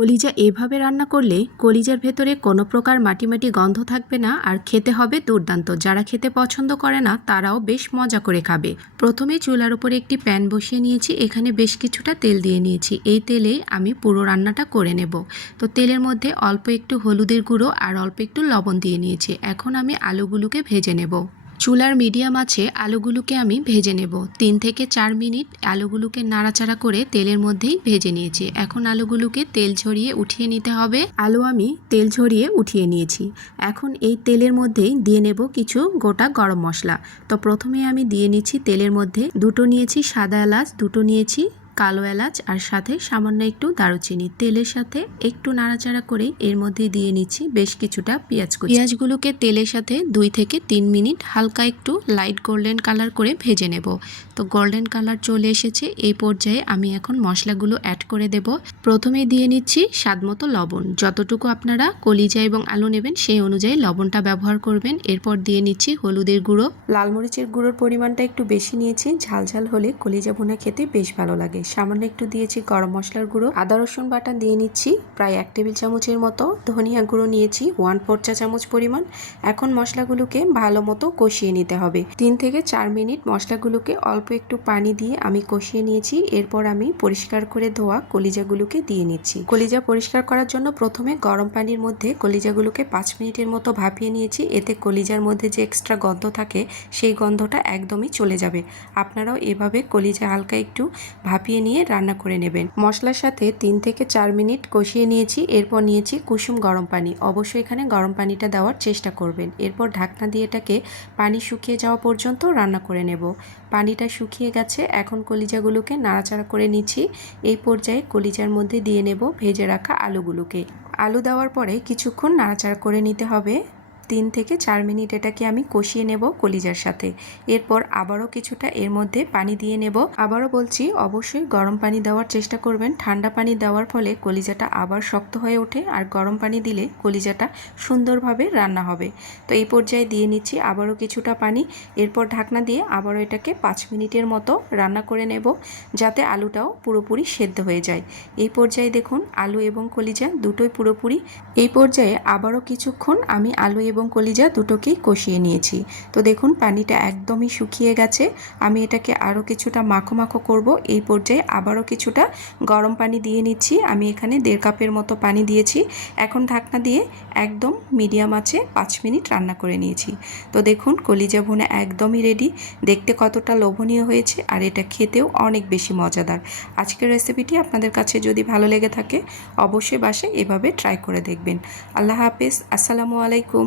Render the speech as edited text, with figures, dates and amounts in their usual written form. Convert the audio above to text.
কলিজা এভাবে রান্না করলে কলিজার ভেতরে কোনো প্রকার মাটি মাটি গন্ধ থাকবে না আর খেতে হবে দুর্দান্ত। যারা খেতে পছন্দ করে না তারাও বেশ মজা করে খাবে। প্রথমে চুলার উপরে একটি প্যান বসিয়ে নিয়েছি, এখানে বেশ কিছুটা তেল দিয়ে নিয়েছি। এই তেলেই আমি পুরো রান্নাটা করে নেব। তো তেলের মধ্যে অল্প একটু হলুদের গুঁড়ো আর অল্প একটু লবণ দিয়ে নিয়েছি। এখন আমি আলুগুলোকে ভেজে নেব। চুলার মিডিয়াম আছে আলুগুলোকে আমি ভেজে নেব। 3 থেকে 4 মিনিট আলুগুলোকে নাড়াচাড়া করে তেলের মধ্যেই ভেজে নিয়েছি। এখন আলুগুলোকে তেল ঝরিয়ে উঠিয়ে নিতে হবে। আলু আমি তেল ঝরিয়ে উঠিয়ে নিয়েছি। এখন এই তেলের মধ্যেই দিয়ে নেব কিছু গোটা গরম মশলা। তো প্রথমে আমি দিয়ে নিচ্ছি তেলের মধ্যে দুটো নিয়েছি সাদা এলাচ, দুটো নিয়েছি কালো এলাচ আর সাথে সামান্য একটু দারুচিনি। তেলের সাথে একটু নাড়াচাড়া করে এর মধ্যে দিয়ে নিচ্ছি বেশ কিছুটা পেঁয়াজ কুচি। পেঁয়াজগুলোকে তেলের সাথে 2 থেকে 3 মিনিট হালকা একটু লাইট গোল্ডেন কালার করে ভেজে নেব। তো গোল্ডেন কালার চলে এসেছে, এই পর্যায়ে আমি এখন মশলাগুলো অ্যাড করে দেব। প্রথমে দিয়ে নিচ্ছি স্বাদমতো লবণ। যতটুকু আপনারা কলিজা এবং আলু নেবেন সেই অনুযায়ী লবণটা ব্যবহার করবেন। এরপর দিয়ে নিচ্ছি হলুদের গুঁড়ো। লাল মরিচের গুঁড়োর পরিমাণটা একটু বেশি নিয়েছি, ঝাল ঝাল হলে কলিজা ভুনা খেতে বেশ ভালো লাগে। সামান্য একটু দিয়েছি গরম মশলার গুঁড়ো। আদা রসুন বাটা দিয়ে নিচ্ছি প্রায় 1 টেবিল চামচের মতো। ধনিয়া গুঁড়ো নিয়েছি 1/4 চা চামচ পরিমাণ। এখন মশলাগুলোকে ভালো মতো কষিয়ে নিতে হবে। 3 থেকে 4 মিনিট মশলাগুলোকে অল্প একটু পানি দিয়ে আমি কষিয়ে নিয়েছি। এরপর আমি পরিষ্কার করে ধোয়া কলিজাগুলোকে দিয়ে নিচ্ছি। কলিজা পরিষ্কার করার জন্য প্রথমে গরম পানির মধ্যে কলিজাগুলোকে 5 মিনিটের মতো ভাপিয়ে নিয়েছি। এতে কলিজার মধ্যে যে এক্সট্রা গন্ধ থাকে সেই গন্ধটা একদমই চলে যাবে। আপনারাও এভাবে কলিজা হালকা একটু ভাপিয়ে নিয়ে রান্না করে নেবেন। মশলার সাথে 3 থেকে 4 মিনিট কষিয়ে নিয়েছি। এরপর নিয়েছি কুসুম গরম পানি। অবশ্যই এখানে গরম পানিটা দেওয়ার চেষ্টা করবেন। এরপর ঢাকনা দিয়ে এটাকে পানি শুকিয়ে যাওয়া পর্যন্ত রান্না করে নেব। পানিটা শুকিয়ে গেছে, এখন কলিজাগুলোকে নাড়াচাড়া করে নিচ্ছি। এই পর্যায়ে কলিজার মধ্যে দিয়ে নেব ভেজে রাখা আলুগুলোকে। আলু দেওয়ার পরে কিছুক্ষণ নাড়াচাড়া করে নিতে হবে। 3 থেকে 4 মিনিট এটাকে আমি কষিয়ে নেব কলিজার সাথে। এরপর আবারও কিছুটা এর মধ্যে পানি দিয়ে নেব। আবারও বলছি অবশ্যই গরম পানি দেওয়ার চেষ্টা করবেন। ঠান্ডা পানি দেওয়ার ফলে কলিজাটা আবার শক্ত হয়ে ওঠে, আর গরম পানি দিলে কলিজাটা সুন্দরভাবে রান্না হবে। তো এই পর্যায়ে দিয়ে নিচ্ছি আবারও কিছুটা পানি। এরপর ঢাকনা দিয়ে আবারও এটাকে 5 মিনিটের মতো রান্না করে নেব, যাতে আলুটাও পুরোপুরি সেদ্ধ হয়ে যায়। এই পর্যায়ে দেখুন আলু এবং কলিজা দুটোই পুরোপুরি। এই পর্যায়ে আবারও কিছুক্ষণ আমি আলু এবং কলিজা দুটোকেই কষিয়ে নিয়েছি। তো দেখুন পানিটা একদমই শুকিয়ে গেছে। আমি এটাকে আরও কিছুটা মাখো মাখো করব। এই পর্যায়ে আবারও কিছুটা গরম পানি দিয়ে নিচ্ছি। আমি এখানে 1.5 কাপের মতো পানি দিয়েছি। এখন ঢাকনা দিয়ে একদম মিডিয়াম আঁচে 5 মিনিট রান্না করে নিয়েছি। তো দেখুন কলিজা ভুনা একদমই রেডি। দেখতে কতটা লোভনীয় হয়েছে আর এটা খেতেও অনেক বেশি মজাদার। আজকের রেসিপিটি আপনাদের কাছে যদি ভালো লেগে থাকে অবশ্যই বাসায় এভাবে ট্রাই করে দেখবেন। আল্লাহ হাফেজ, আসসালামু আলাইকুম।